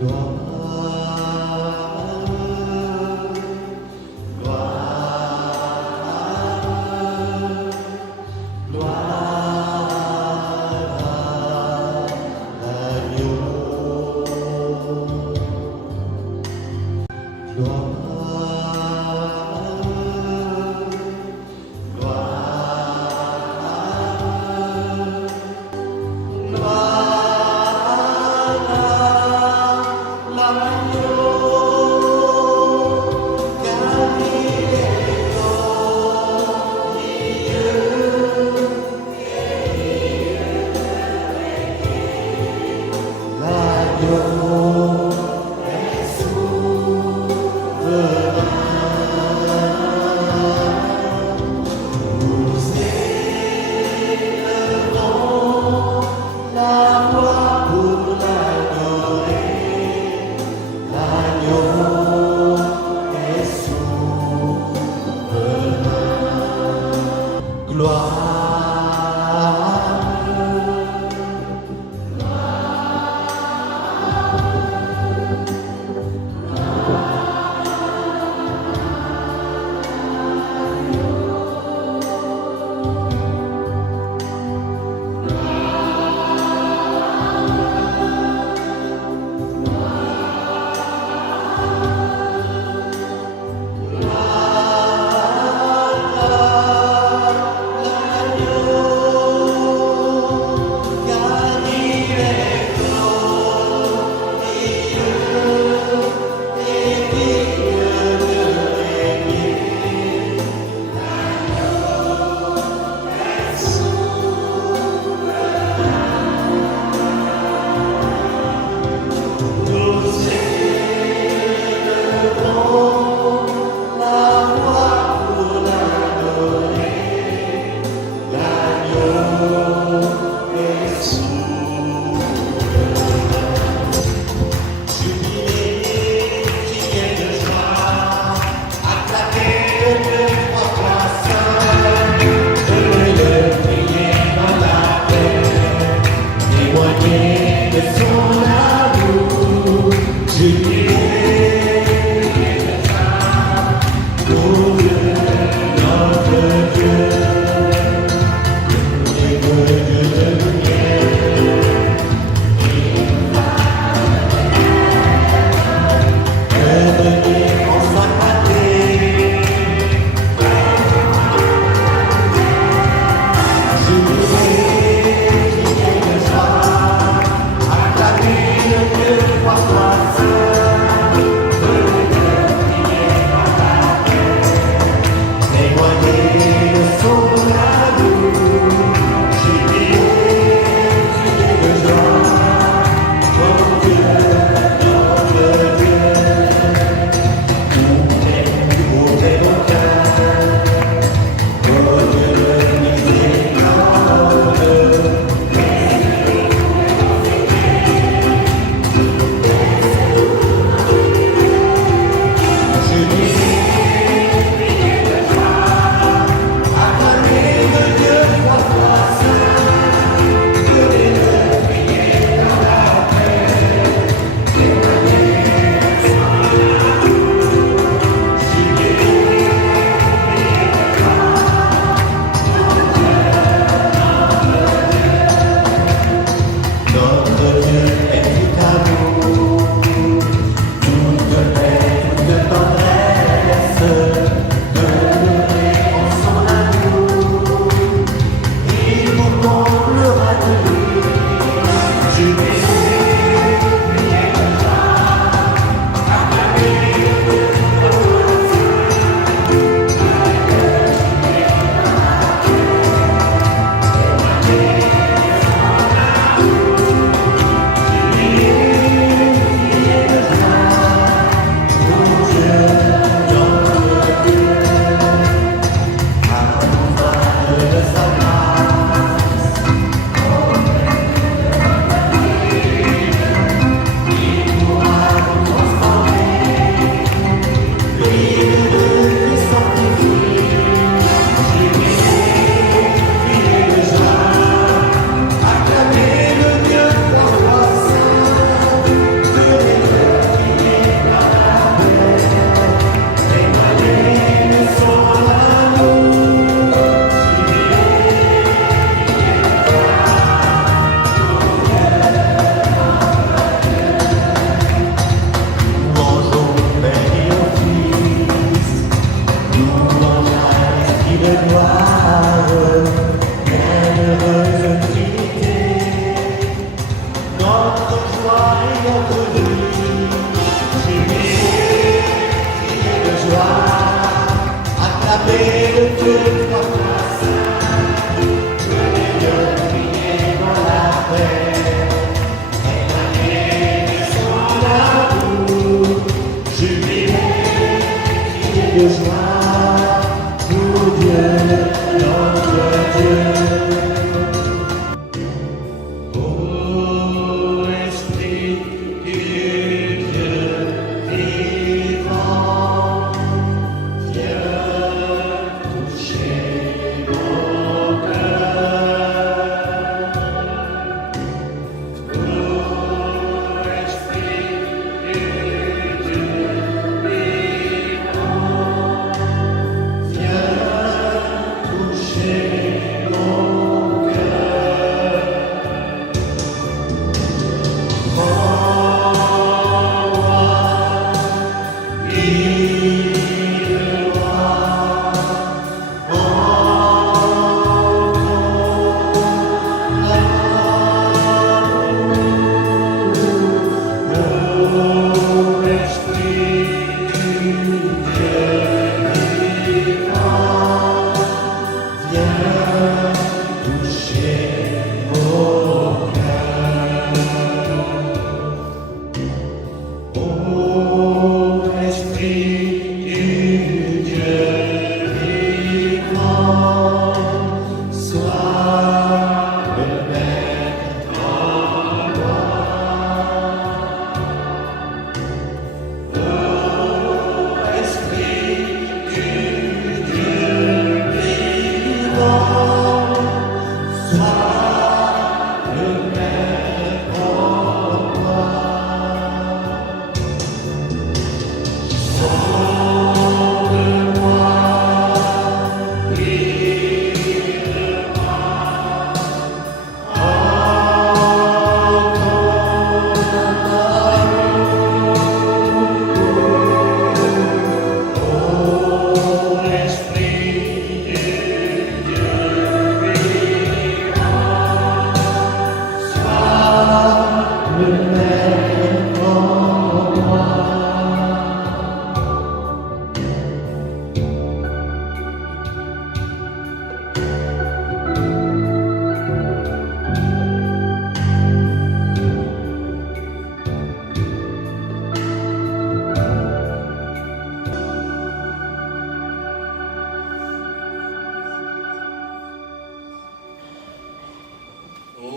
Gloire,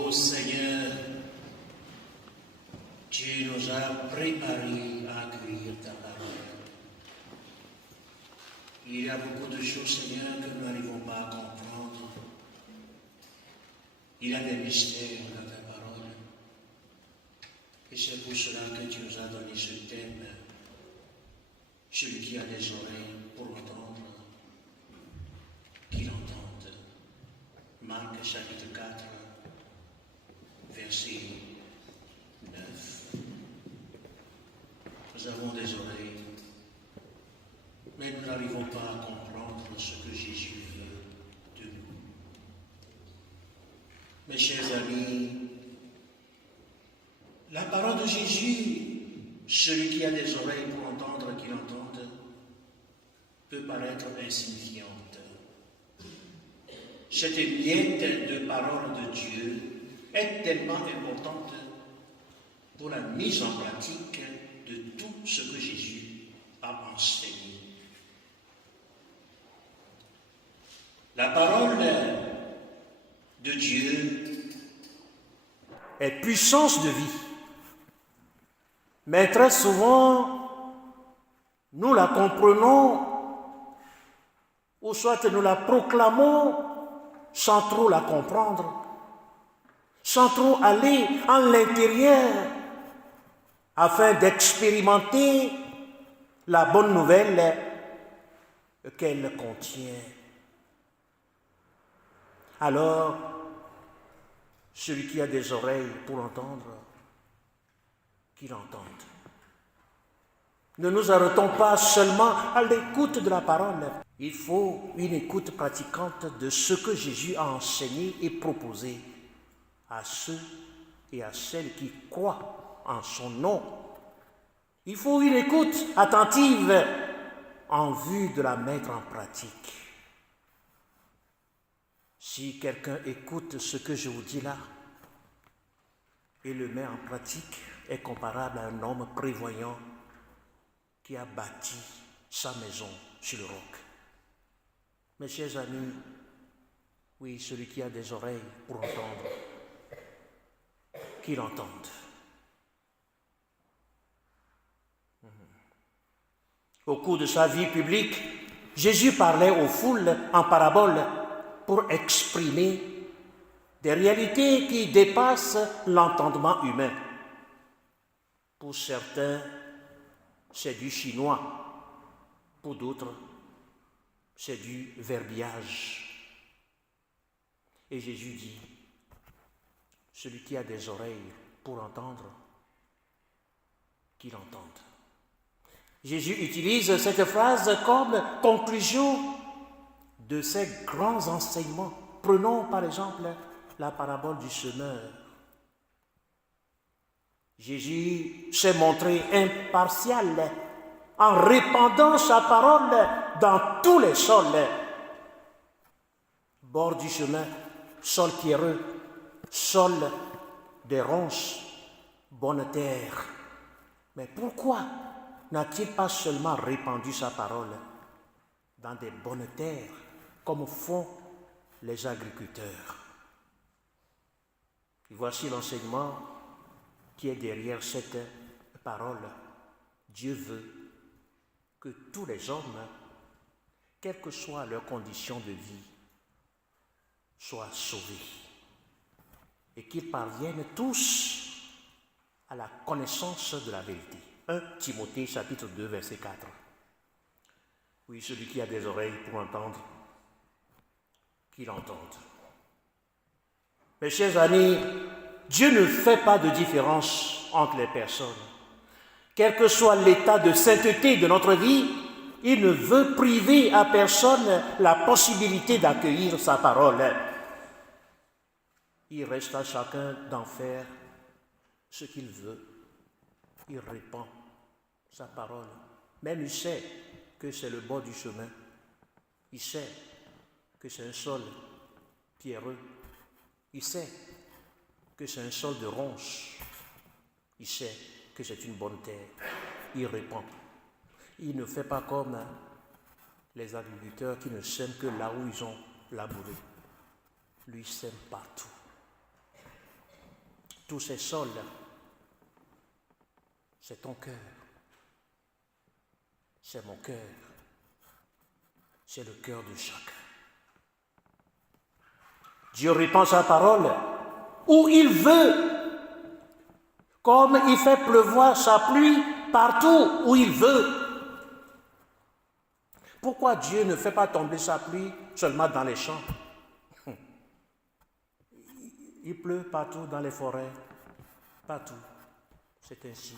Ô Seigneur, tu nous as préparés à accueillir ta parole. Il y a beaucoup de choses, Seigneur, que nous n'arrivons pas à comprendre. Il y a des mystères dans ta parole. Et c'est pour cela que tu nous as donné ce thème. Celui qui a des oreilles pour entendre, qu'il entende. Marc chapitre 4, verset 9. Nous avons des oreilles, mais nous n'arrivons pas à comprendre ce que Jésus veut de nous. Mes chers amis, la parole de Jésus, celui qui a des oreilles pour entendre, qu'il entende, peut paraître insignifiante. Cette miette de parole de Dieu est tellement importante pour la mise en pratique de tout ce que Jésus a enseigné. La parole de Dieu est puissance de vie. Mais très souvent, nous la comprenons, ou soit nous la proclamons sans trop la comprendre, sans trop aller en l'intérieur, afin d'expérimenter la bonne nouvelle qu'elle contient. Alors, celui qui a des oreilles pour entendre, qu'il entende. Ne nous arrêtons pas seulement à l'écoute de la parole. Il faut une écoute pratiquante de ce que Jésus a enseigné et proposé à ceux et à celles qui croient en son nom. Il faut une écoute attentive en vue de la mettre en pratique. Si quelqu'un écoute ce que je vous dis là et le met en pratique, est comparable à un homme prévoyant qui a bâti sa maison sur le roc. Mes chers amis, oui, celui qui a des oreilles pour entendre, qu'il entende. Au cours de sa vie publique, Jésus parlait aux foules en paraboles pour exprimer des réalités qui dépassent l'entendement humain. Pour certains, c'est du chinois. Pour d'autres, c'est du verbiage. Et Jésus dit, celui qui a des oreilles pour entendre, qu'il entende. Jésus utilise cette phrase comme conclusion de ses grands enseignements. Prenons par exemple la parabole du semeur. Jésus s'est montré impartial en répandant sa parole dans tous les sols. Bord du chemin, sol pierreux, sol des ronces, bonne terre. Mais pourquoi n'a-t-il pas seulement répandu sa parole dans des bonnes terres, comme font les agriculteurs? Et voici l'enseignement qui est derrière cette parole. Dieu veut que tous les hommes, quelles que soient leurs conditions de vie, soient sauvés et qu'ils parviennent tous à la connaissance de la vérité. 1 Timothée chapitre 2 verset 4. Oui, celui qui a des oreilles pour entendre, qu'il entende. Mes chers amis, Dieu ne fait pas de différence entre les personnes. Quel que soit l'état de sainteté de notre vie, il ne veut priver à personne la possibilité d'accueillir sa parole. Il reste à chacun d'en faire ce qu'il veut. Il répand sa parole. Même il sait que c'est le bord du chemin. Il sait que c'est un sol pierreux. Il sait que c'est un sol de ronces. Il sait que c'est une bonne terre. Il répand. Il ne fait pas comme les agriculteurs qui ne sèment que là où ils ont labouré. Lui sème partout. Tous ces sols, c'est ton cœur. C'est mon cœur. C'est le cœur de chacun. Dieu répand sa parole où il veut, comme il fait pleuvoir sa pluie partout où il veut. Pourquoi Dieu ne fait pas tomber sa pluie seulement dans les champs? Il pleut partout dans les forêts, partout. C'est ainsi,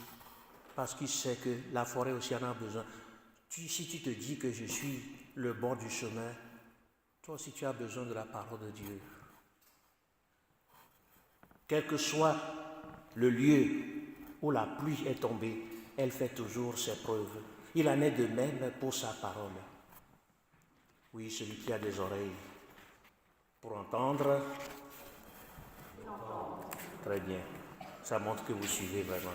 parce qu'il sait que la forêt aussi en a besoin. Si tu te dis que je suis le bord du chemin, toi aussi tu as besoin de la parole de Dieu. Quel que soit le lieu où la pluie est tombée, elle fait toujours ses preuves. Il en est de même pour sa parole. Oui, celui qui a des oreilles pour entendre. Très bien. Ça montre que vous suivez vraiment.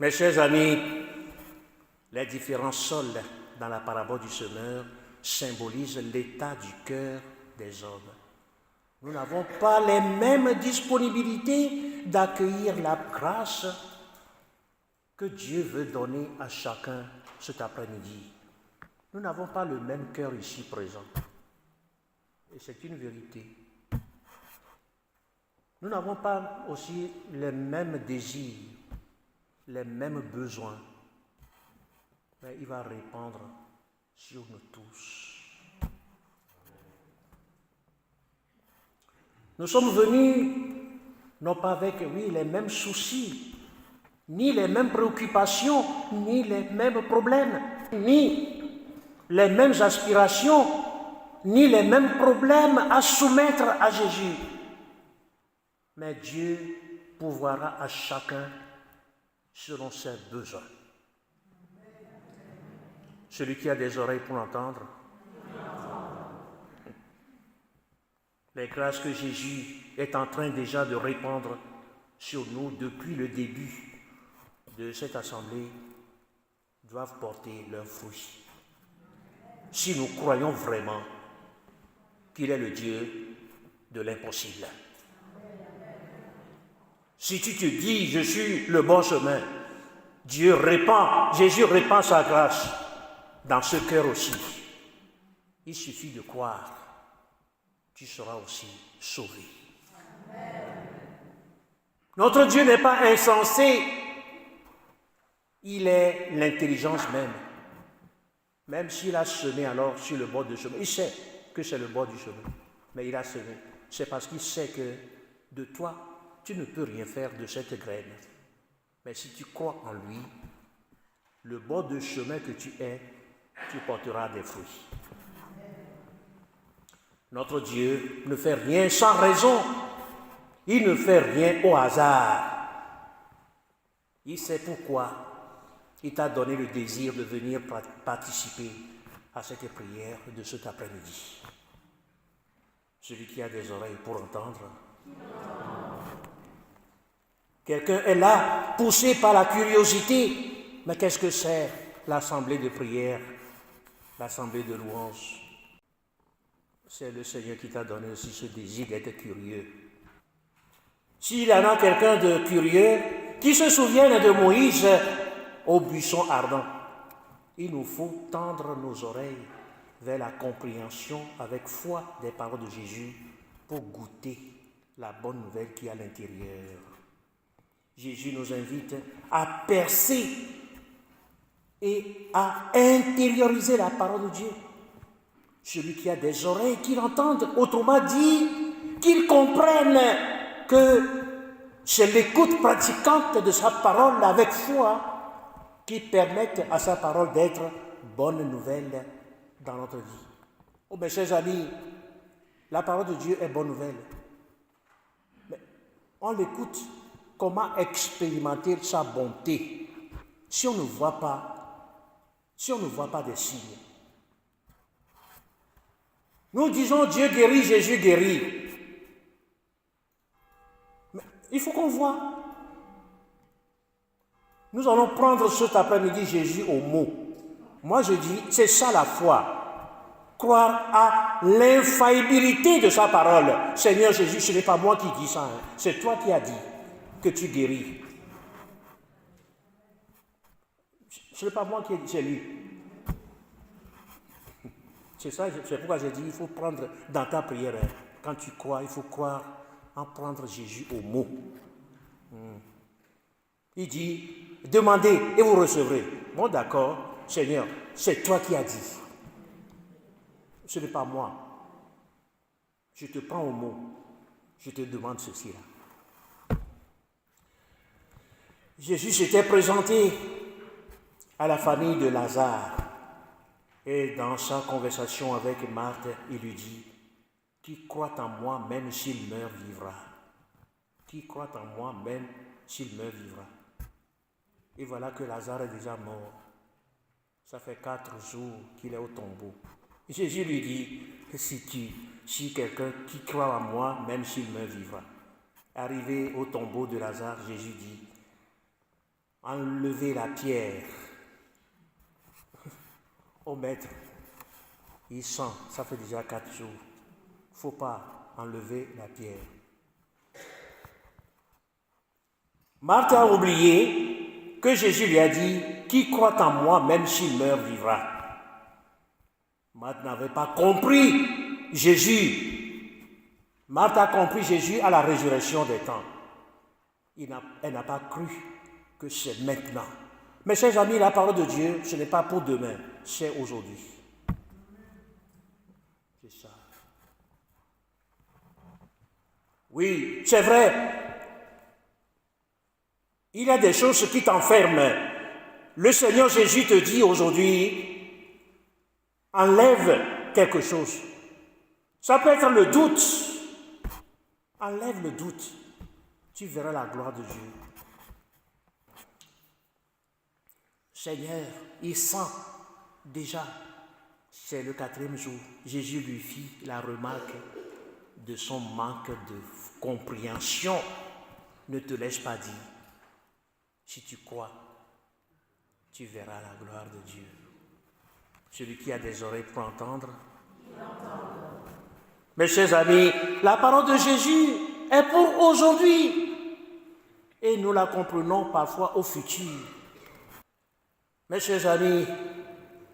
Mes chers amis, les différents sols dans la parabole du semeur symbolisent l'état du cœur des hommes. Nous n'avons pas les mêmes disponibilités d'accueillir la grâce que Dieu veut donner à chacun cet après-midi. Nous n'avons pas le même cœur ici présent. Et c'est une vérité. Nous n'avons pas aussi les mêmes désirs, les mêmes besoins. Mais il va répandre sur nous tous. Nous sommes venus, non pas avec, les mêmes soucis, ni les mêmes préoccupations, ni les mêmes problèmes, ni les mêmes aspirations, ni les mêmes problèmes à soumettre à Jésus. Mais Dieu pourvoira à chacun selon ses besoins. Celui qui a des oreilles pour entendre, les grâces que Jésus est en train déjà de répandre sur nous depuis le début de cette assemblée doivent porter leurs fruits. Si nous croyons vraiment qu'il est le Dieu de l'impossible. Si tu te dis, je suis le bon chemin, Jésus répand sa grâce dans ce cœur aussi. Il suffit de croire, tu seras aussi sauvé. Notre Dieu n'est pas insensé, il est l'intelligence même. Même s'il a semé alors sur le bord du chemin, il sait que c'est le bord du chemin, mais il a semé. C'est parce qu'il sait que de toi, tu ne peux rien faire de cette graine. Mais si tu crois en lui, le bord de chemin que tu es, tu porteras des fruits. Notre Dieu ne fait rien sans raison. Il ne fait rien au hasard. Il sait pourquoi il t'a donné le désir de venir participer à cette prière de cet après-midi. Celui qui a des oreilles pour entendre. Quelqu'un est là, poussé par la curiosité. Mais qu'est-ce que c'est l'assemblée de prière, l'assemblée de louange? C'est le Seigneur qui t'a donné aussi ce désir d'être curieux. S'il y en a quelqu'un de curieux, qui se souvienne de Moïse au buisson ardent, il nous faut tendre nos oreilles vers la compréhension avec foi des paroles de Jésus pour goûter la bonne nouvelle qui est à l'intérieur. Jésus nous invite à percer et à intérioriser la parole de Dieu. Celui qui a des oreilles, qu'il entende, autrement dit, qu'il comprenne que c'est l'écoute pratiquante de sa parole avec foi qui permettent à sa parole d'être bonne nouvelle dans notre vie. Oh mes chers amis, la parole de Dieu est bonne nouvelle. Mais on l'écoute, comment expérimenter sa bonté si on ne voit pas des signes? Nous disons Dieu guérit, Jésus guérit. Mais il faut qu'on voit. Nous allons prendre cet après-midi Jésus au mot. Moi je dis, c'est ça la foi. Croire à l'infaillibilité de sa parole. Seigneur Jésus, ce n'est pas moi qui dis ça, hein. C'est toi qui as dit que tu guéris. Ce n'est pas moi qui ai dit, c'est lui. C'est ça, c'est pourquoi j'ai dit, il faut prendre dans ta prière, hein, quand tu crois, il faut croire en prendre Jésus au mot. Il dit, demandez et vous recevrez. Bon d'accord, Seigneur, c'est toi qui as dit. Ce n'est pas moi. Je te prends au mot. Je te demande ceci-là. Jésus s'était présenté à la famille de Lazare. Et dans sa conversation avec Marthe, il lui dit, « Qui croit en moi, même s'il meurt, vivra. Qui croit en moi, même s'il meurt, vivra. » Et voilà que Lazare est déjà mort. Ça fait 4 jours qu'il est au tombeau. Jésus lui dit, si quelqu'un qui croit en moi, même s'il meurt, vivra. Arrivé au tombeau de Lazare, Jésus dit, « Enlevez la pierre. » Oh maître, il sent, ça fait déjà 4 jours. Il ne faut pas enlever la pierre. Marthe a oublié que Jésus lui a dit, qui croit en moi, même s'il meurt, vivra. Marthe n'avait pas compris Jésus. Marthe a compris Jésus à la résurrection des temps. Elle n'a pas cru que c'est maintenant. Mes chers amis, la parole de Dieu, ce n'est pas pour demain, c'est aujourd'hui. C'est ça. Oui, c'est vrai. Il y a des choses qui t'enferment. Le Seigneur Jésus te dit aujourd'hui, enlève quelque chose. Ça peut être le doute. Enlève le doute. tu verras la gloire de Dieu. Seigneur, il sent déjà, c'est le 4e jour, Jésus lui fit la remarque de son manque de compréhension. Ne te laisse pas dire, si tu crois, tu verras la gloire de Dieu. Celui qui a des oreilles pour entendre. Mes chers amis, la parole de Jésus est pour aujourd'hui et nous la comprenons parfois au futur. Mes chers amis,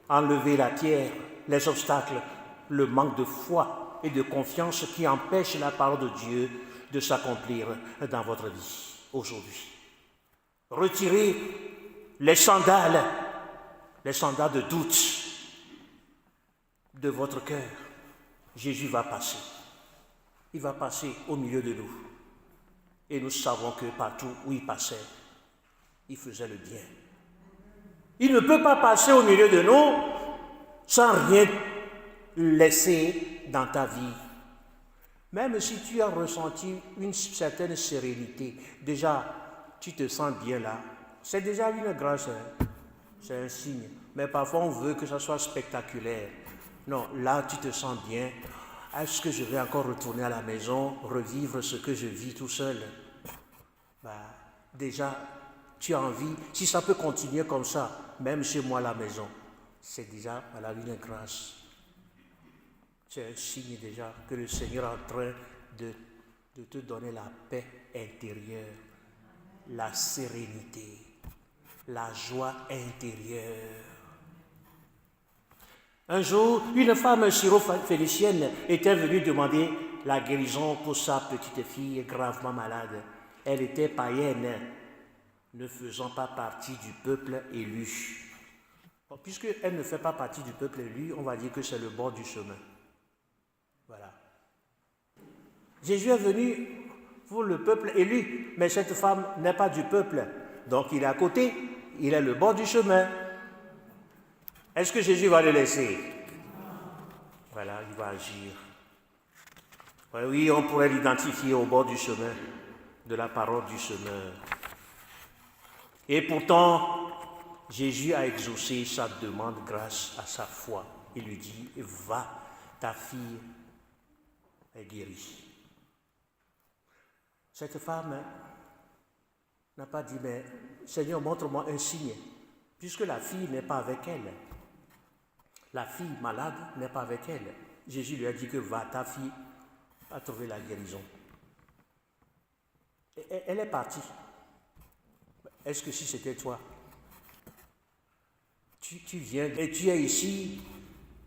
enlevez la pierre, les obstacles, le manque de foi et de confiance qui empêchent la parole de Dieu de s'accomplir dans votre vie aujourd'hui. Retirez les sandales de doute de votre cœur. Jésus va passer. Il va passer au milieu de nous. Et nous savons que partout où il passait, il faisait le bien. Il ne peut pas passer au milieu de nous sans rien laisser dans ta vie. Même si tu as ressenti une certaine sérénité, déjà, tu te sens bien là. C'est déjà une grâce, c'est un signe. Mais parfois, on veut que ça soit spectaculaire. Non, là, tu te sens bien. Est-ce que je vais encore retourner à la maison, revivre ce que je vis tout seul? Déjà, tu as envie, si ça peut continuer comme ça, même chez moi à la maison, c'est déjà une grâce. C'est un signe déjà que le Seigneur est en train de te donner la paix intérieure, la sérénité, la joie intérieure. Un jour, une femme syro-phénicienne était venue demander la guérison pour sa petite fille gravement malade. Elle était païenne, ne faisant pas partie du peuple élu. Bon, puisqu'elle ne fait pas partie du peuple élu, on va dire que c'est le bord du chemin. Voilà. Jésus est venu pour le peuple élu, mais cette femme n'est pas du peuple. Donc il est à côté, il est le bord du chemin. Est-ce que Jésus va le laisser? Voilà, il va agir. Oui, on pourrait l'identifier au bord du chemin, de la parole du semeur. Et pourtant, Jésus a exaucé sa demande grâce à sa foi. Il lui dit, va, ta fille est guérie. Cette femme n'a pas dit, mais Seigneur, montre-moi un signe, puisque la fille n'est pas avec elle. La fille malade n'est pas avec elle. Jésus lui a dit que va, ta fille a trouvé la guérison. Et elle est partie. Est-ce que si c'était toi, tu viens et tu es ici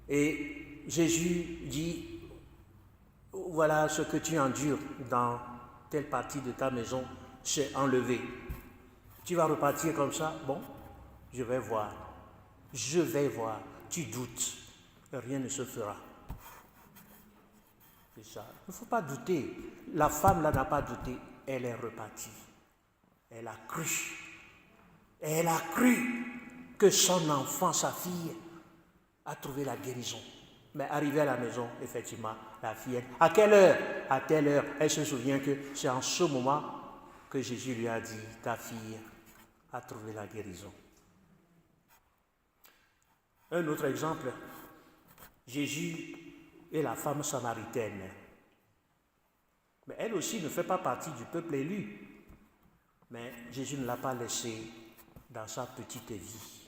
et Jésus dit, voilà ce que tu endures dans telle partie de ta maison, c'est enlevé. Tu vas repartir comme ça, bon, je vais voir. Tu doutes, rien ne se fera. C'est ça. Il ne faut pas douter. La femme là n'a pas douté, elle est repartie. Elle a cru. Elle a cru que son enfant, sa fille, a trouvé la guérison. Mais arrivée à la maison, effectivement, la fille, à quelle heure? À telle heure. Elle se souvient que c'est en ce moment que Jésus lui a dit, ta fille a trouvé la guérison. Un autre exemple, Jésus et la femme samaritaine. Mais elle aussi ne fait pas partie du peuple élu. Mais Jésus ne l'a pas laissée dans sa petite vie.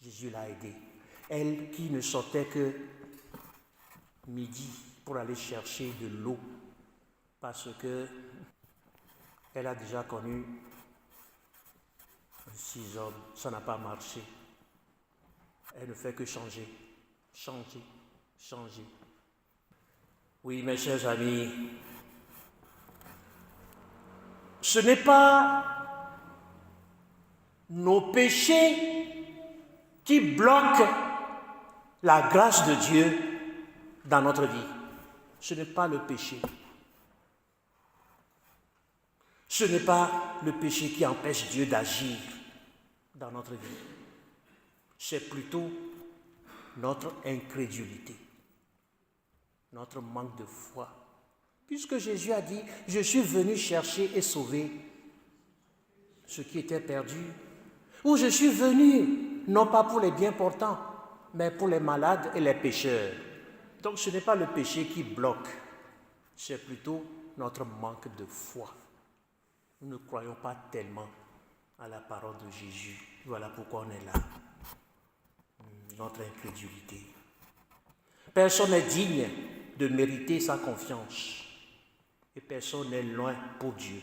Jésus l'a aidée. Elle qui ne sortait que midi pour aller chercher de l'eau parce que elle a déjà connu 6 hommes, ça n'a pas marché. Elle ne fait que changer. Oui, mes chers amis, ce n'est pas nos péchés qui bloquent la grâce de Dieu dans notre vie. Ce n'est pas le péché. Ce n'est pas le péché qui empêche Dieu d'agir dans notre vie. C'est plutôt notre incrédulité, notre manque de foi. Puisque Jésus a dit, je suis venu chercher et sauver ce qui était perdu. Ou je suis venu, non pas pour les bien portants, mais pour les malades et les pécheurs. Donc ce n'est pas le péché qui bloque, c'est plutôt notre manque de foi. Nous ne croyons pas tellement à la parole de Jésus. Voilà pourquoi on est là. Notre incrédulité. Personne n'est digne de mériter sa confiance. Et personne n'est loin pour Dieu.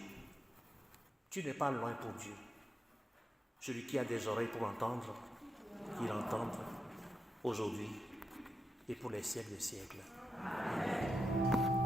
Tu n'es pas loin pour Dieu. Celui qui a des oreilles pour entendre, qu'il entende aujourd'hui et pour les siècles des siècles. Amen.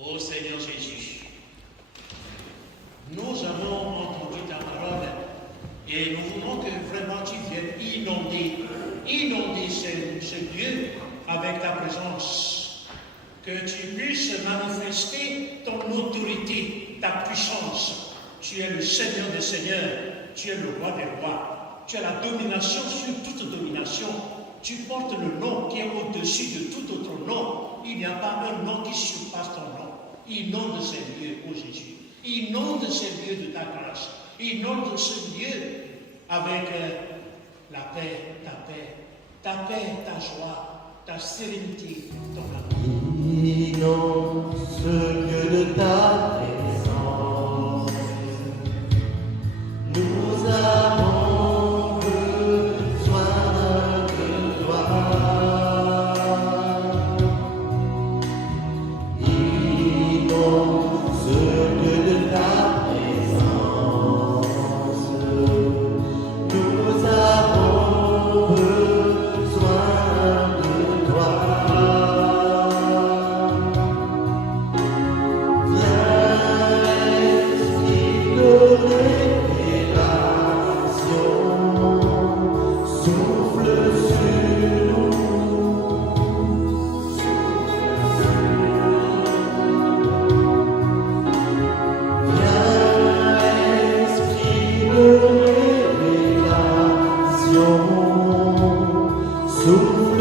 Ô Seigneur Jésus, nous avons entendu ta parole et nous voulons que vraiment tu viennes inonder ce lieu avec ta présence, que tu puisses manifester ton autorité, ta puissance. Tu es le Seigneur des Seigneurs, tu es le Roi des Rois, tu as la domination sur toute domination, tu portes le nom qui est au-dessus de tout autre nom. Il n'y a pas un nom qui surpasse ton nom. Inonde ces lieux, ô Jésus. Inonde ces lieux de ta grâce. Inonde ce lieu avec la paix, ta joie, ta sérénité, ton amour. Inonde ce lieu de ta présence. Nous avons besoin de toi. Souffle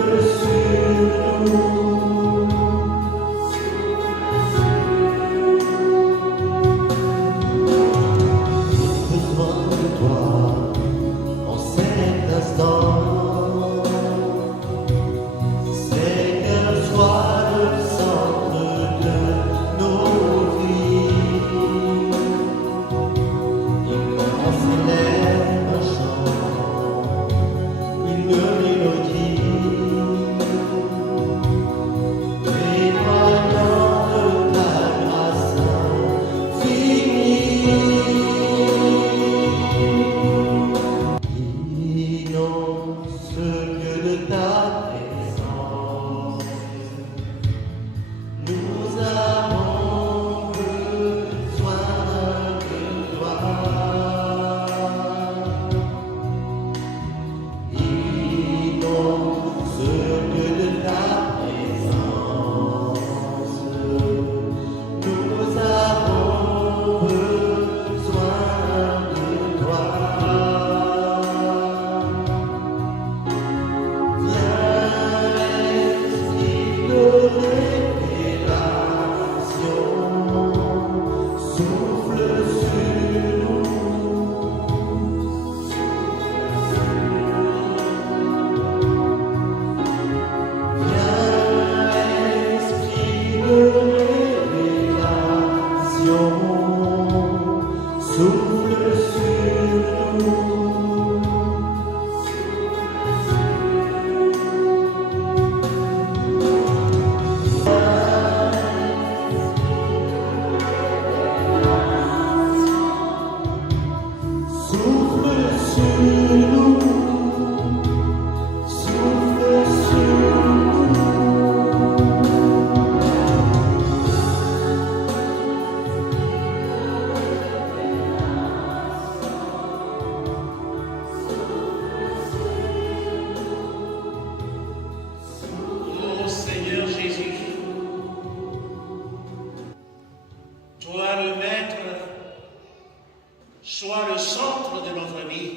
soit le centre de notre vie.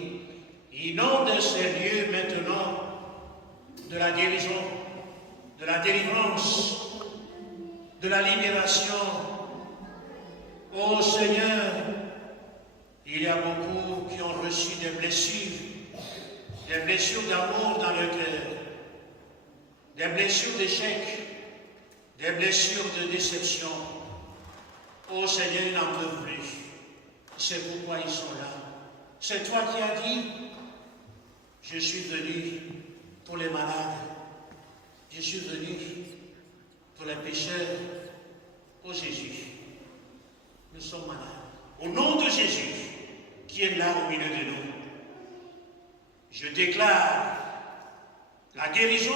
Inonde ces lieux maintenant de la guérison, de la délivrance, de la libération. Ô Seigneur, il y a beaucoup qui ont reçu des blessures d'amour dans le cœur, des blessures d'échec, des blessures de déception. Ô Seigneur, ils n'en peuvent plus. C'est pourquoi ils sont là. C'est toi qui as dit, je suis venu pour les malades, je suis venu pour les pécheurs. Ô Jésus, nous sommes malades. Au nom de Jésus, qui est là au milieu de nous, je déclare la guérison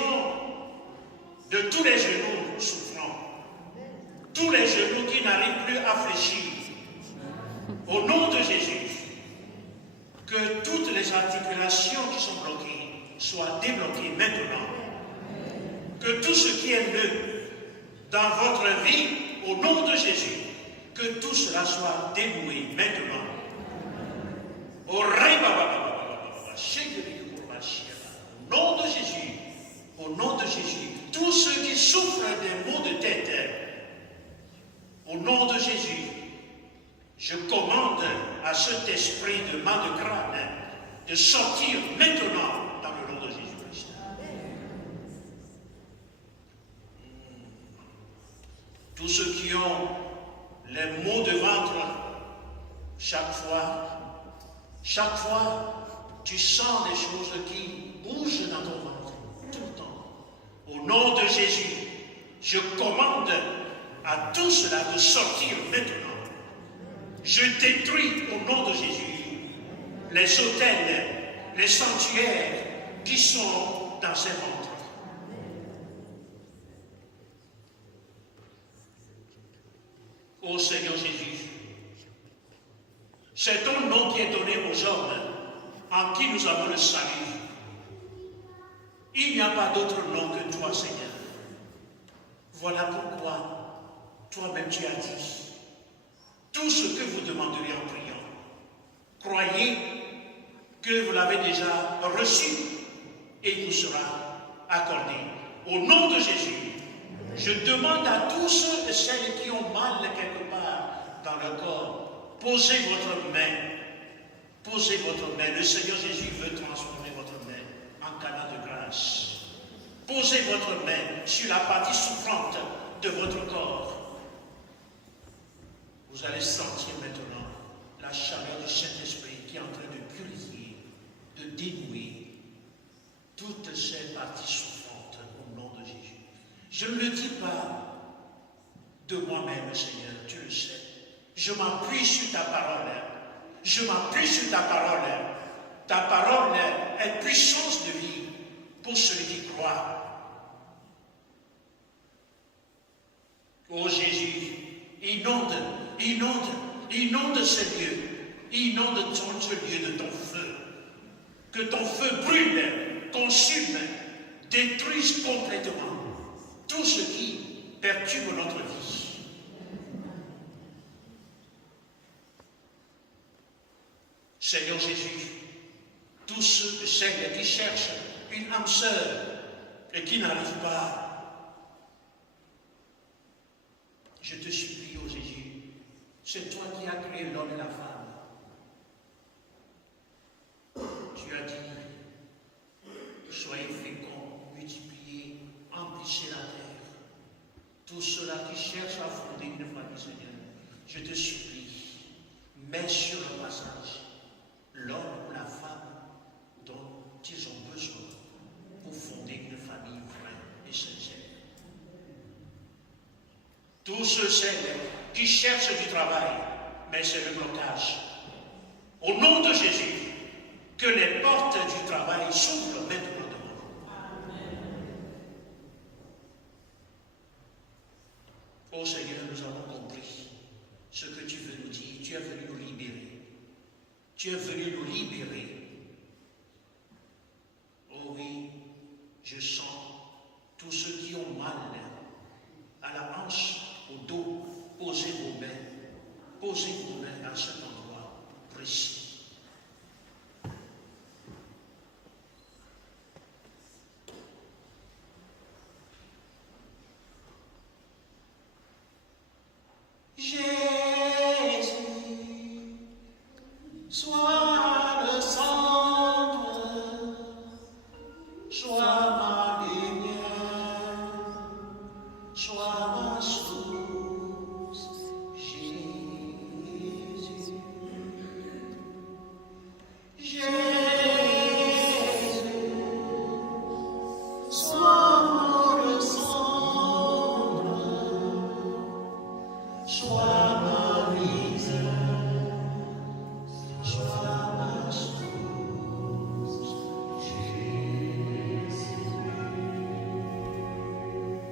de tous les genoux souffrants, tous les genoux qui n'arrivent plus à fléchir. Au nom de Jésus, que toutes les articulations qui sont bloquées soient débloquées maintenant. Que tout ce qui est nœud dans votre vie, au nom de Jésus, que tout cela soit dénoué maintenant. Au nom de Jésus, au nom de Jésus, tous ceux qui souffrent des maux de tête, au nom de Jésus, je commande à cet esprit de mal de crâne de sortir maintenant dans le nom de Jésus-Christ. Tous ceux qui ont les maux de ventre, chaque fois, tu sens des choses qui bougent dans ton ventre, tout le temps. Au nom de Jésus, je commande à tout cela de sortir maintenant. Je détruis au nom de Jésus les autels, les sanctuaires qui sont dans ces ventres. Ô Seigneur Jésus, c'est ton nom qui est donné aux hommes en qui nous avons le salut. Il n'y a pas d'autre nom que toi, Seigneur. Voilà pourquoi toi-même tu as dit tout ce que vous demanderez en priant. Croyez que vous l'avez déjà reçu et il vous sera accordé. Au nom de Jésus, je demande à tous ceux et celles qui ont mal quelque part dans leur corps, posez votre main. Posez votre main. Le Seigneur Jésus veut transformer votre main en canal de grâce. Posez votre main sur la partie souffrante de votre corps. Vous allez sentir maintenant la chaleur du Saint-Esprit qui est en train de purifier, de dénouer toutes ces parties souffrantes au nom de Jésus. Je ne le dis pas de moi-même, Seigneur, tu le sais. Je m'appuie sur ta parole. Je m'appuie sur ta parole. Ta parole est puissance de vie pour celui qui croit. Ô Jésus, inonde ces lieux. Inonde ce lieu de ton feu. Que ton feu brûle, consume, détruise complètement tout ce qui perturbe notre vie. Seigneur Jésus, tous ceux et celles qui cherchent une âme sœur et qui n'arrivent pas, je te supplie, ô Jésus, c'est toi qui as créé l'homme et la femme. Tu as dit, soyez féconds, multipliez, emplissez la terre. Tous ceux-là qui cherchent à fonder une famille, Seigneur, je te supplie, mets sur le passage l'homme ou la femme dont ils ont besoin pour fonder une famille vraie et sincère. Tous ceux, celles qui cherchent du travail, mais c'est le blocage. Au nom de Jésus, que les portes du travail s'ouvrent maintenant devant vous. Oh Seigneur, nous avons compris ce que tu veux nous dire. Tu es venu nous libérer. Tu es venu nous libérer. Oh oui, je sens tous ceux qui ont mal à la hanche, au dos. Posez vos mains à cet endroit précis. Sois le centre, sois ma lumière, sois ma source, Jésus. Jésus, sois le centre, sois ma misère, sois ma source, Jésus.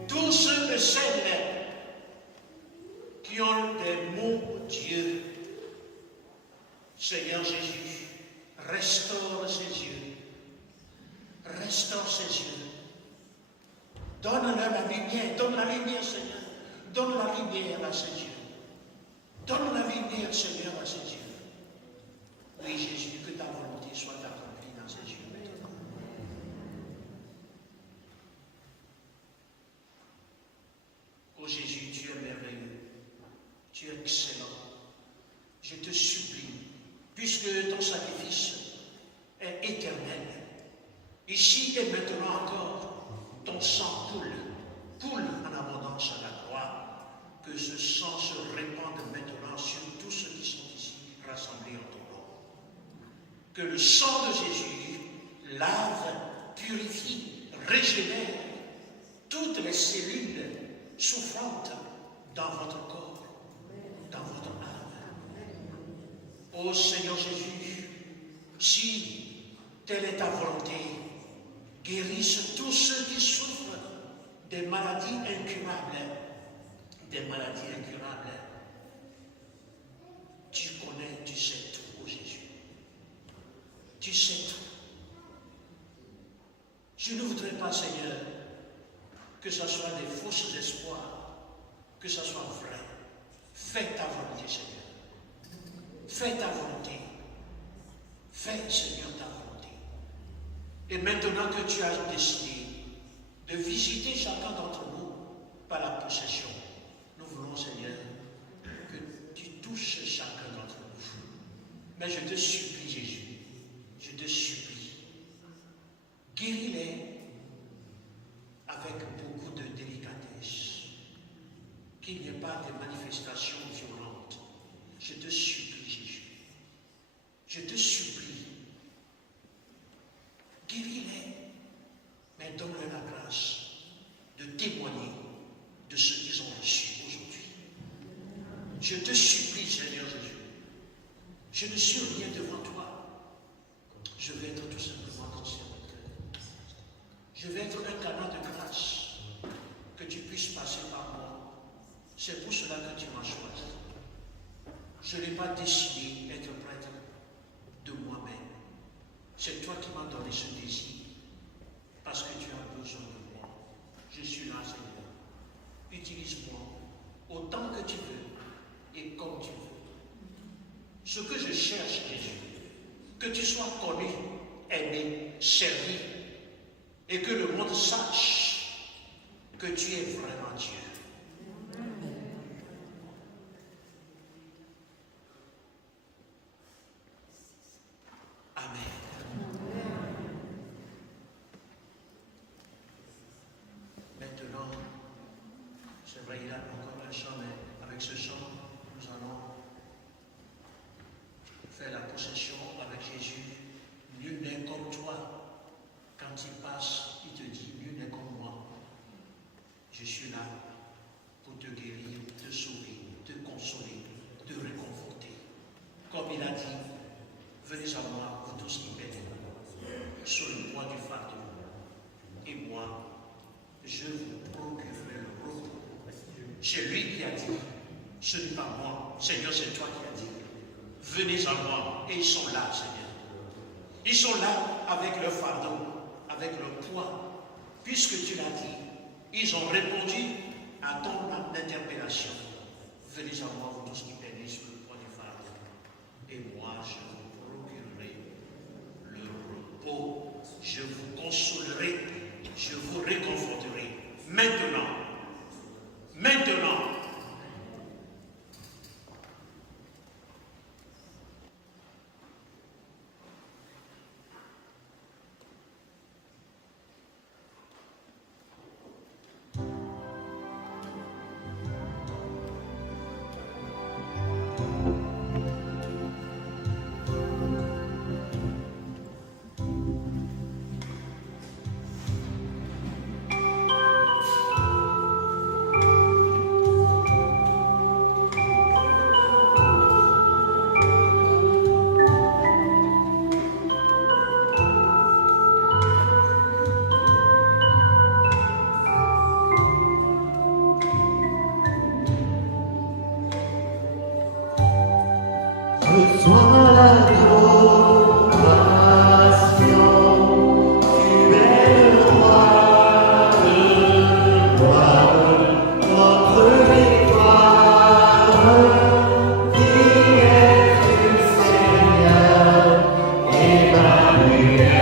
Tous ceux de celles qui ont des mots Dieu, Seigneur Jésus, restaure ses yeux, restaure ses yeux. Donne-leur la lumière, donne la lumière, Seigneur. Donne la lumière à ses yeux. Donne la lumière, Seigneur, à ses yeux. Oui, Jésus, que ta volonté soit accomplie dans ses yeux maintenant. Oh Jésus, tu es merveilleux. Tu es excellent. Je te supplie, puisque ton sacrifice est éternel, ici et maintenant encore, ton sang coule en abondance à la croix, que ce sang se répande maintenant sur tous ceux qui sont ici rassemblés en ton nom. Que le sang de Jésus lave, purifie, régénère toutes les cellules souffrantes dans votre corps, dans votre âme. Ô Seigneur Jésus, si telle est ta volonté, guérisse tous ceux qui souffrent des maladies incurables. Des maladies incurables. Tu connais, tu sais tout, ô Jésus. Tu sais tout. Je ne voudrais pas, Seigneur, que ce soit des fausses espoirs, que ce soit vrai. Fais ta volonté, Seigneur. Fais ta volonté. Fais, Seigneur, ta volonté. Et maintenant que tu as décidé de visiter chacun d'entre nous par la possession, nous voulons, Seigneur, que tu touches chacun d'entre nous. Mais je te supplie, Jésus, je te supplie, guéris-les avec beaucoup de délicatesse, qu'il n'y ait pas de manifestations violentes. Je te supplie, Jésus, je te supplie, guéris-les, mais donne-leur la grâce de témoigner de ce qu'ils ont reçu aujourd'hui. Je te supplie, Seigneur Jésus, je ne suis rien devant toi. Je vais être tout simplement ton serviteur. Je vais être un canal de grâce, que tu puisses passer par moi. C'est pour cela que tu m'as choisi. Je n'ai pas décidé d'être prêtre de moi-même. C'est toi qui m'as donné ce désir, parce que tu as besoin de moi. Je suis là, Seigneur. Utilise-moi autant que tu veux et comme tu veux. Ce que je cherche, Jésus, que tu sois connu, aimé, servi, et que le monde sache que tu es vraiment Dieu. Amen. Maintenant, c'est vrai, il y a encore un chant, mais avec ce chant, nous allons faire la possession avec Jésus. Nul n'est comme toi. Quand il passe, il te dit, nul n'est comme moi. Je suis là pour te guérir, te sauver, te consoler, te réconforter. Comme il a dit, venez à moi, vous tous qui peinez, sur le poids du fardeau. Et moi, je vous procurerai le repos. C'est lui qui a dit, ce n'est pas moi, Seigneur, c'est toi qui as dit. Venez à moi, et ils sont là, Seigneur. Ils sont là avec leur fardeau, avec leur poids, puisque tu l'as dit. Ils ont répondu à ton interpellation. Venez à moi, vous tous qui peinez sur le poids du fardeau. Et moi, je vous procurerai le repos. Je vous consolerai, je vous réconforterai. Maintenant, Reçois l'adoration, tu es le roi de gloire, notre victoire. Qui es-tu, Seigneur, Emmanuel?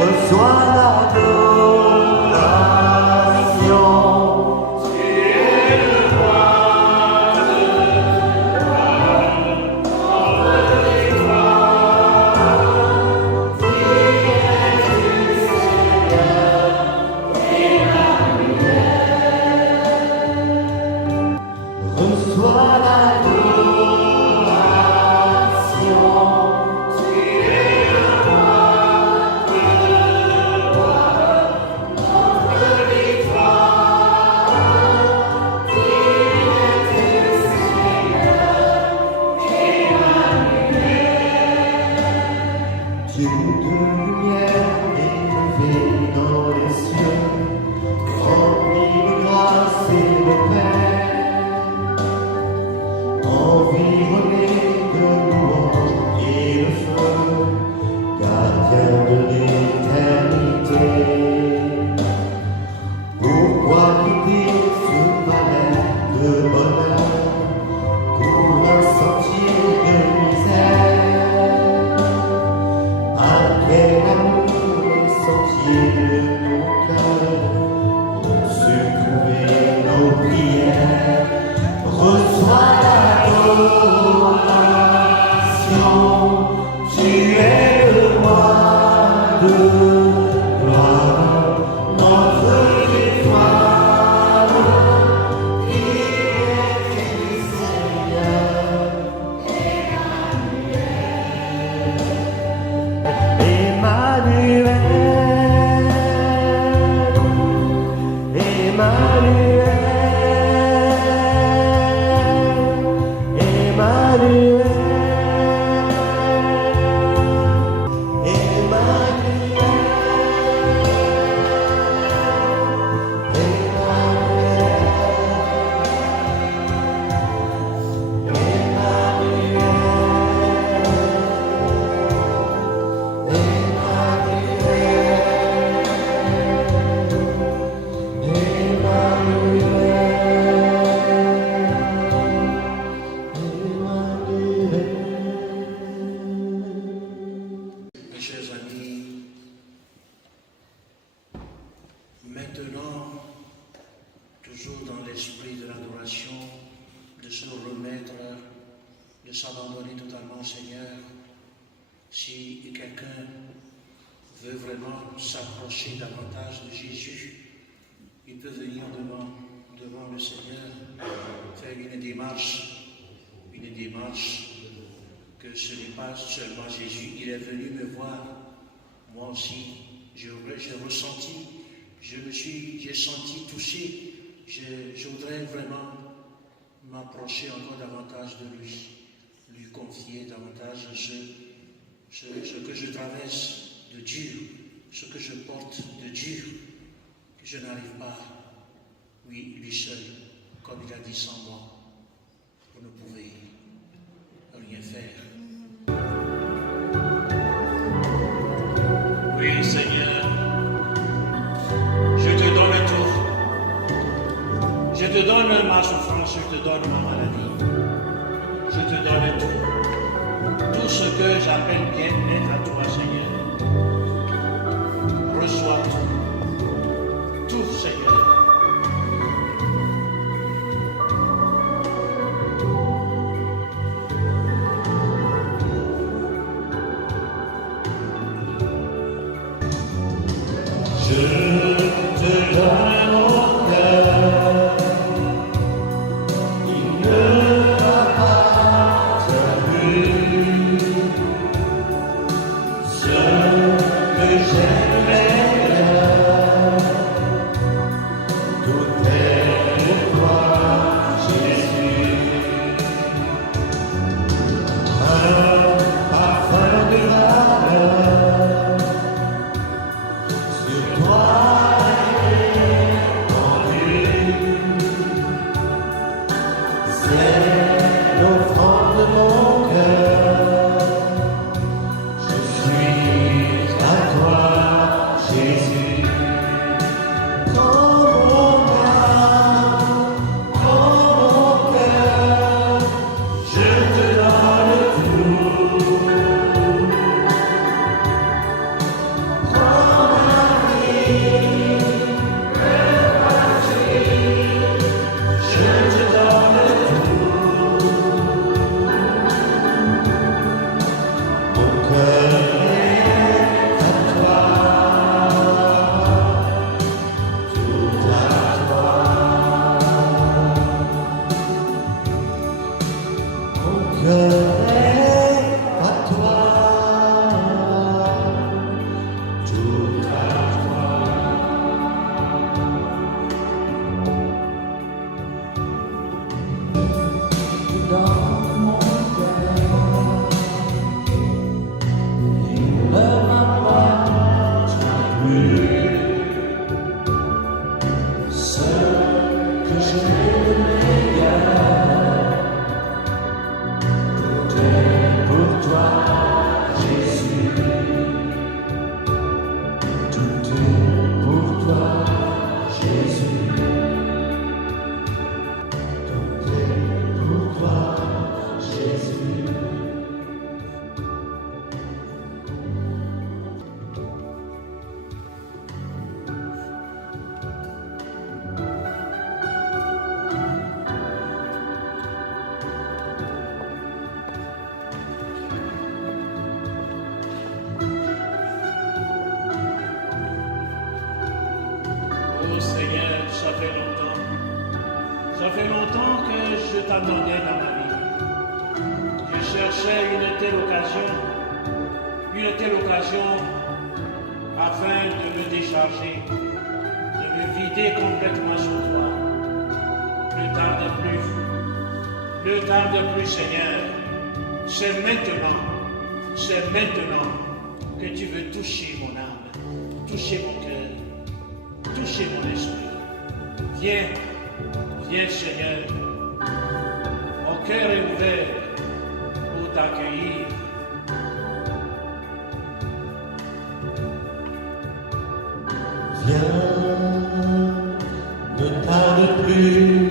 Reçois l'adoration, tu es le roi de gloire, notre victoire. Qui es-tu, Seigneur, Emmanuel? Reçois l'adoration, tu es le roi de gloire, notre victoire. Qui es-tu, Seigneur, Emmanuel? Dieu de lumière élevé dans les cieux, rempli de grâce et de paix, environné de louanges et de feu, gardien de l'éternité. Pourquoi quitter ce palais de bonheur pour un sentier de misère? À quel amour les sentiers de nos cœurs ont su trouver nos prières? Reçois l'adoration, tu es le roi de gloire, notre victoire. Qui es-tu, Seigneur, Emmanuel? Emmanuel, Emmanuel, Mes chers amis, maintenant, toujours dans l'esprit de l'adoration, de se remettre, de s'abandonner totalement au Seigneur, si quelqu'un veut vraiment s'approcher davantage de Jésus, il peut venir devant le Seigneur, faire une démarche que ce n'est pas seulement Jésus, il est venu me voir, moi aussi, j'ai ressenti, j'ai senti touché, je voudrais vraiment m'approcher encore davantage de lui confier davantage ce que je traverse de dur, ce que je porte de dur, que je n'arrive pas, oui, lui seul, comme il a dit sans moi, vous ne pouvez rien faire. Oui, Seigneur, je te donne tout. Je te donne ma souffrance, je te donne ma maladie. Je te donne tout. Tout ce que j'appelle bien-être à toi, Seigneur. Reçois tout. Tout, Seigneur. Je te donne mon cœur, il ne m'appartient plus. Ce je t'attendais dans ma vie. Je cherchais une telle occasion afin de me décharger, de me vider complètement sur toi. Ne tarde plus, Seigneur. C'est maintenant que tu veux toucher mon âme, toucher mon cœur, toucher mon esprit. Viens, Seigneur. Mon cœur est ouvert pour t'accueillir. Viens, ne tarde plus.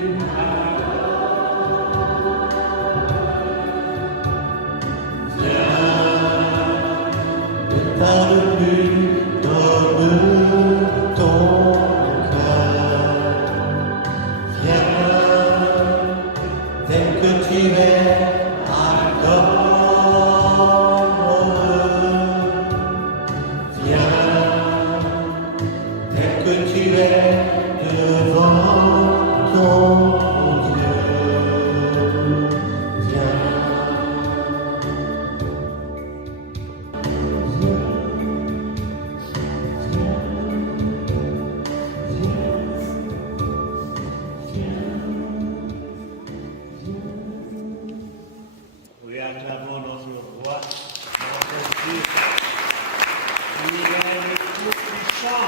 Oui, acclamons notre roi, notre Dieu. Il est le Tout-Puissant.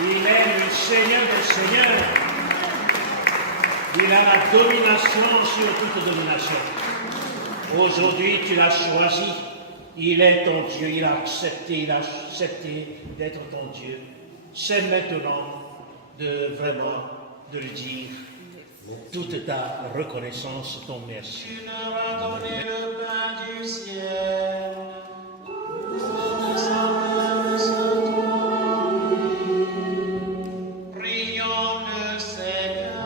Il est le Seigneur des Seigneurs. Il a la domination sur toute domination. Aujourd'hui, tu l'as choisi. Il est ton Dieu. Il a accepté d'être ton Dieu. C'est maintenant vraiment de lui dire toute ta reconnaissance, ton merci. Tu leur as donné le pain du ciel. Toute semblable sur toi. Prions le Seigneur.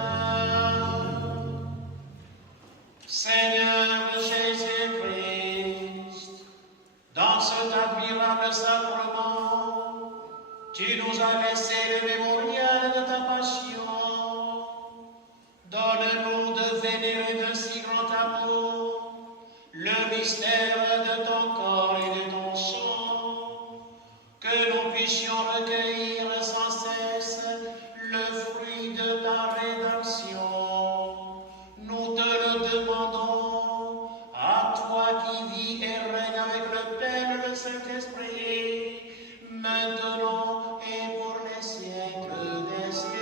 Seigneur Jésus-Christ, dans cet admirable sacrement, tu nous as laissé le mémorial de ta passion. Donne-nous de vénérer de si grand amour le mystère de ton corps et de ton sang, que nous puissions recueillir sans cesse le fruit de ta rédemption. Nous te le demandons, à toi qui vis et règnes avec le Père et le Saint-Esprit, maintenant et pour les siècles des siècles.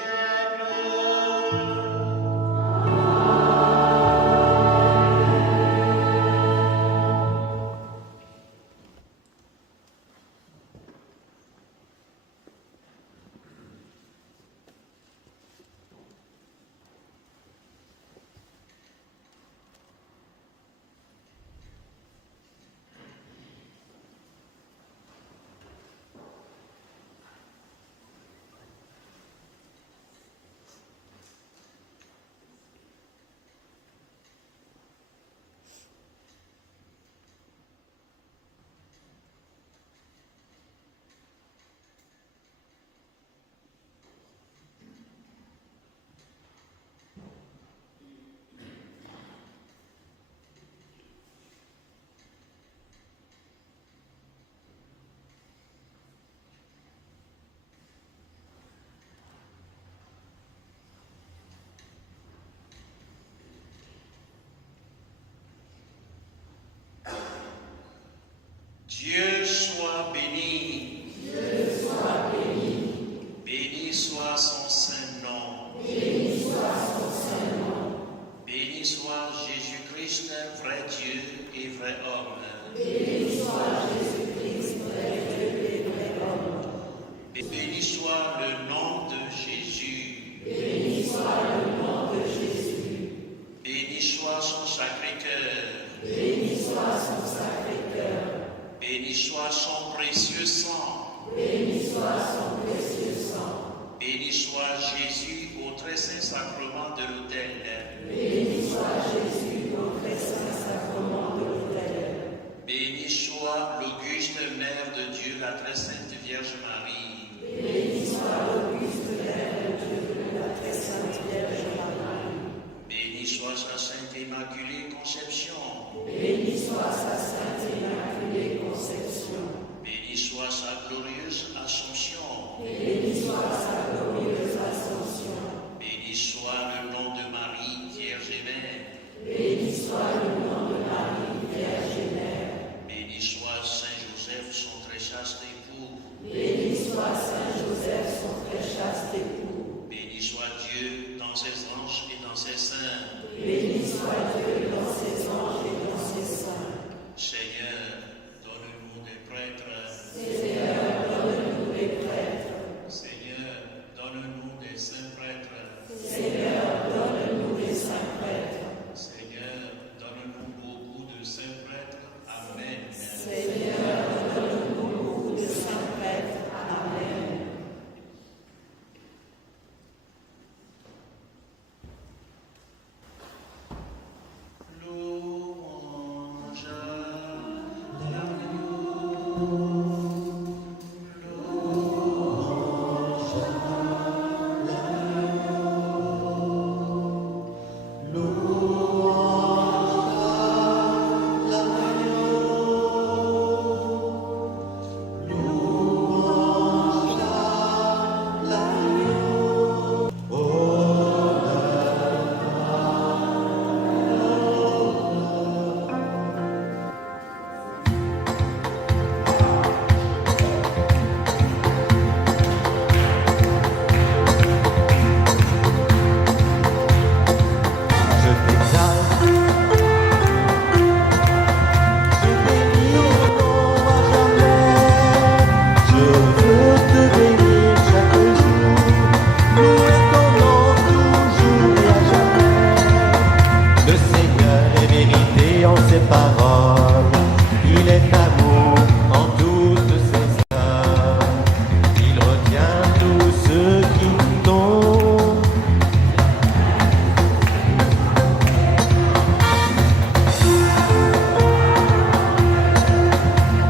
Dieu soit béni. Dieu soit béni. Béni soit son saint nom. Béni soit son saint nom. Béni soit Jésus-Christ, vrai Dieu et vrai homme. Béni soit Jésus-Christ, vrai Dieu et vrai homme. Béni soit le nom de Jésus. Béni soit le nom de Jésus. Béni soit son sacré-cœur. Béni soit son sacré-cœur. Béni soit son précieux sang. Béni soit son précieux sang. Béni soit Jésus au très saint sacrement de l'autel. Béni soit Jésus au très saint sacrement de l'autel. Béni soit l'auguste Mère de Dieu, la très sainte Vierge Marie. Béni soit l'auguste Mère de Dieu, la très sainte Vierge Marie. Béni soit sa sainte et immaculée conception. Béni soit sa glorieuse assomption. Béni soit sa glorieuse ascension. Béni soit le nom de Marie, Vierge et Mère. Béni soit le nom de Marie, Vierge et Mère. Béni soit Saint Joseph, son très chaste époux. Béni soit Saint Joseph, son très chaste époux. Béni soit Dieu dans ses anges et dans ses saints. Béni soit Dieu dans ses anges et dans ses saints. Seigneur, donne-nous des prêtres. Seigneur, donne-nous des prêtres. Seigneur, donne-nous des saints prêtres. Seigneur, donne-nous des saints prêtres. Seigneur, donne-nous beaucoup de saints prêtres. Amen. Seigneur, donne-nous beaucoup de saints prêtres. Amen. Louange à Je t'exalte, je bénis ton nom à jamais. Je veux te bénir chaque jour, louer ton nom toujours et à jamais. Le Seigneur est vérité en ses paroles, il est amour en toutes ses œuvres. Il retient tous ceux qui tombent.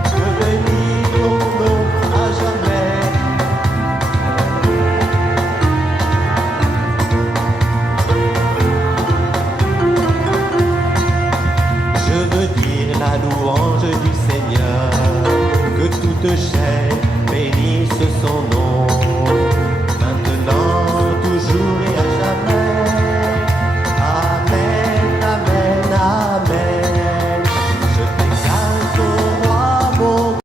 Je bénis ton nom à jamais. Je veux dire la louange du